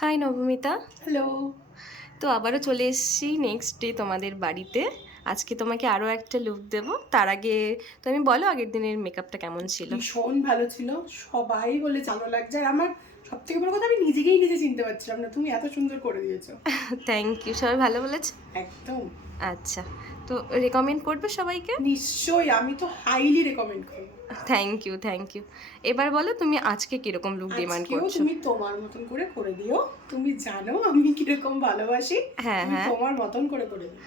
High Nabamita. Hello. তো আবারও চলে এসেছি নেক্সট ডে তোমাদের বাড়িতে। আজকে তোমাকে আরও একটা লুক দেবো। তার আগে তুমি বলো আগের দিনের মেকআপটা কেমন ছিল? ভীষণ ভালো ছিল, সবাই বলে ভালো লাগছে। আর আমার সব থেকে বড় কথা, আমি নিজেকেই নিজে চিনতে পারছিলাম না, তুমি এত সুন্দর করে দিয়েছো। থ্যাংক ইউ, সবাই ভালো বলেছে। একদম। আচ্ছা, তো রেকমেন্ড করবে সবাইকে? নিশ্চয়ই, আমি তো হাইলি রেকমেন্ড করবো। Thank you, thank you. এবার বলো তুমি আজকে কীরকম লুক ডিমান্ড আজকেও করছো? তুমি তোমার মতন করে করে দিও। তুমি জানো আমি কিরকম ভালোবাসি। হ্যাঁ তুমি হ্যাঁ। তোমার মতন করে করে দিও।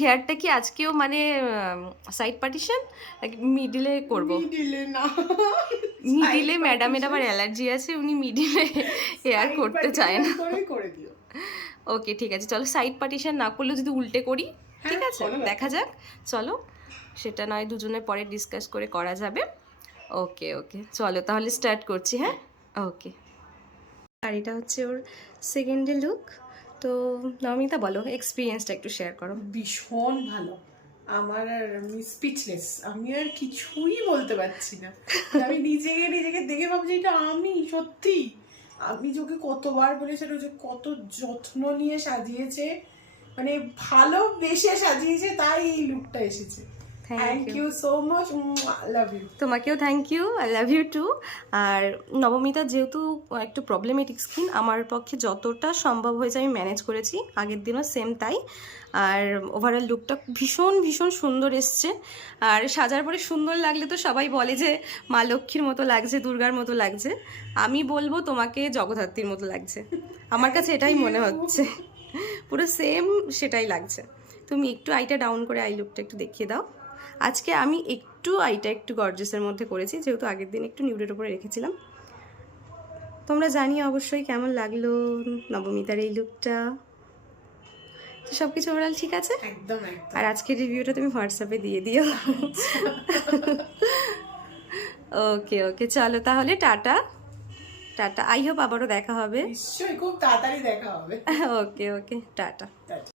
হেয়ারটা কি আজকেও মানে সাইড পার্টিশন মিডিলে করব? মিডিলে না, মিডিলে ম্যাডামের আবার অ্যালার্জি আছে, উনি মিডিলে হেয়ার সাইড করতে চায় পার্টিশন না। করে করে দিও। ওকে ঠিক আছে, চলো সাইড পার্টিশন না করলেও যদি উল্টে করি, ঠিক হ্যাঁ, আছে কোনো ব্যাপার দেখা যাক। চলো সেটা নয় দুজনে পরে ডিসকাস করে করা যাবে। ওকে ওকে, চলো তাহলে স্টার্ট করছি। হ্যাঁ ওকে। আর এটা হচ্ছে ওর সেকেন্ড ডে লুক। তো নমিতা বলো, এক্সপিরিয়েন্সটা একটু শেয়ার করো। ভীষণ ভালো। আমার আর আমি স্পিচলেস, আমি আর কিছুই বলতে পারছি না। আমি নিজেকে নিজেকে দেখে ভাবছি এটা আমি সত্যি। আমি যোকে কতবার বলেছিল যে কত যত্ন নিয়ে সাজিয়েছে, মানে ভালোবেসে সাজিয়েছে, তাই এই লুকটা এসেছে। Thank thank you. You so much, love you. তোমাকেও thank you, I love you too. আর নবমিতা যেহেতু একটু প্রবলেমেটিক স্কিন, আমার পক্ষে যতটা সম্ভব হয়েছে আমি ম্যানেজ করেছি, আগের দিনও সেম তাই। আর ওভারঅল লুকটা ভীষণ ভীষণ সুন্দর এসছে। আর সাজার পরে সুন্দর লাগলে তো সবাই বলে যে মা লক্ষ্মীর মতো লাগছে, দুর্গার মতো লাগছে। আমি বলবো তোমাকে জগদ্ধাত্রীর মতো লাগছে, আমার কাছে এটাই মনে হচ্ছে। পুরো সেম সেটাই লাগছে। তুমি একটু আইটা ডাউন করে আই লুকটা একটু দেখিয়ে দাও। আজকে আমি একটু আইটা একটু গর্জাসের মধ্যে করেছি, যেহেতু আগের দিন একটু নিউডের উপরে রেখেছিলাম। তোমরা জানিও অবশ্যই কেমন লাগলো নবমিতার এই লুকটা। তো সব কিছু ওভারঅল ঠিক আছে। একদম একদম। আর আজকের রিভিউটা তুমি হোয়াটসঅ্যাপে দিয়ে দিও। ওকে ওকে, চলো তাহলে টাটা। টাটা, আই হোপ আবারও দেখা হবে। নিশ্চয়ই খুব তাড়াতাড়ি দেখা হবে। ওকে ওকে, টাটা। টাটা।